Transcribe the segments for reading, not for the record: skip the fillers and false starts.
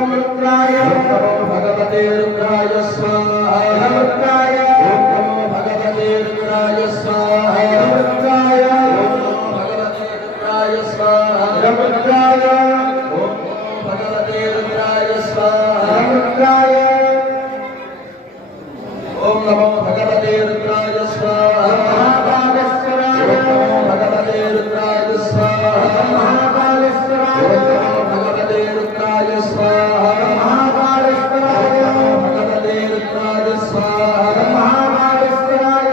रुद्राय भगवते रुद्राय स्वाहा रुद्राय भगवते रुद्राय स्वाहा रुद्राय भगवते रुद्राय स्वाहा रुद्राय भगवते रुद्राय स्वाहा रुद्राय ओम नमो भगवते रुद्राय स्वाहा महाकालेश्वराय भगवते रुद्राय स्वाहा महाकालेश्वराय भगवते रुद्राय स्वाहा महाकालेश्वराय भगवते रुद्राय स्वाहा महाकालेश्वराय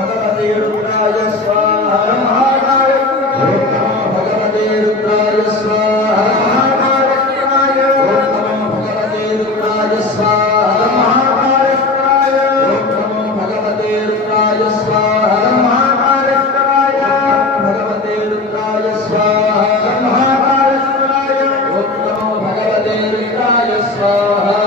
भगवते रुद्राय स्वाहा महाकालेश्वराय भगवते रुद्राय स्वाहा महाकालेश्वराय भगवते रुद्राय स्वाहा महाकालेश्वराय भगवते रुद्राय स्वाहा महाकालेश्वराय भगवते रुद्राय स्वाहा महाकालेश्वराय भगवते रुद्राय स्वाहा